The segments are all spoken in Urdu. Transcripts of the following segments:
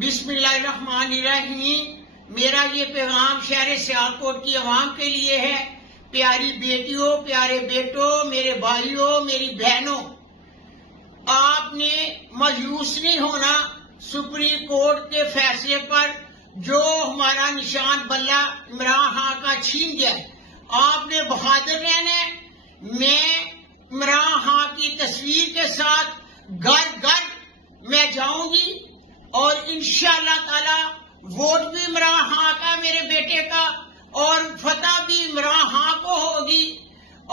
بسم اللہ الرحمن الرحیم۔ میرا یہ پیغام شہر سیالکوٹ کی عوام کے لیے ہے۔ پیاری بیٹیوں، پیارے بیٹوں، میرے بھائیوں، میری بہنوں، آپ نے مایوس نہیں ہونا سپریم کورٹ کے فیصلے پر جو ہمارا نشان بلہ عمران خان کا چھین گیا ہے۔ آپ نے بہادر رہنا ہے۔ میں عمران خان کی تصویر کے ساتھ گھر گھر میں جاؤں گی اور انشاءاللہ تعالی ووٹ بھی عمران خان کا میرے بیٹے کا اور فتح بھی عمران خان کو ہوگی،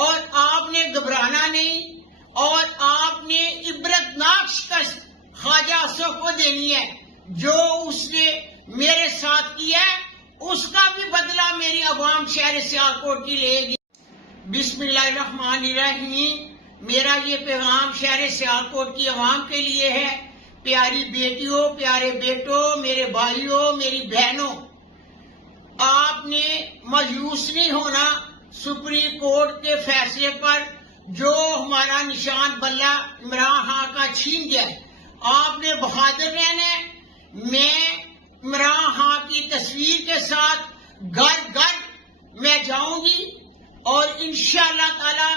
اور آپ نے گھبرانا نہیں، اور آپ نے عبرتناک شکست خواجہ اصف کو دینی ہے۔ جو اس نے میرے ساتھ کیا ہے اس کا بھی بدلہ میری عوام شہر سیالکوٹ کی لے گی۔ بسم اللہ الرحمن الرحیم۔ میرا یہ پیغام شہر سیالکوٹ کی عوام کے لیے ہے۔ پیاری بیٹیوں، پیارے بیٹوں، میرے بھائیوں، میری بہنوں، آپ نے مایوس نہیں ہونا سپریم کورٹ کے فیصلے پر جو ہمارا نشان بلہ عمران خان کا چھین گیا ہے۔ آپ نے بہادر رہنا ہے۔ میں عمران خان کی تصویر کے ساتھ گھر گھر میں جاؤں گی اور انشاءاللہ تعالی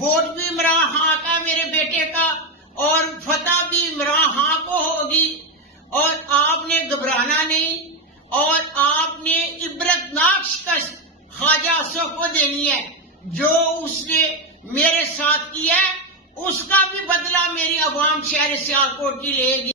ووٹ بھی عمران خان کا میرے بیٹے کا اور فتح بھی عمران خان کو ہوگی، اور آپ نے گھبرانا نہیں، اور آپ نے عبرتناک شکست خواجہ اصف کو دینی ہے۔ جو اس نے میرے ساتھ کیا ہے اس کا بھی بدلہ میری عوام شہر سیالکوٹ کی لے گی۔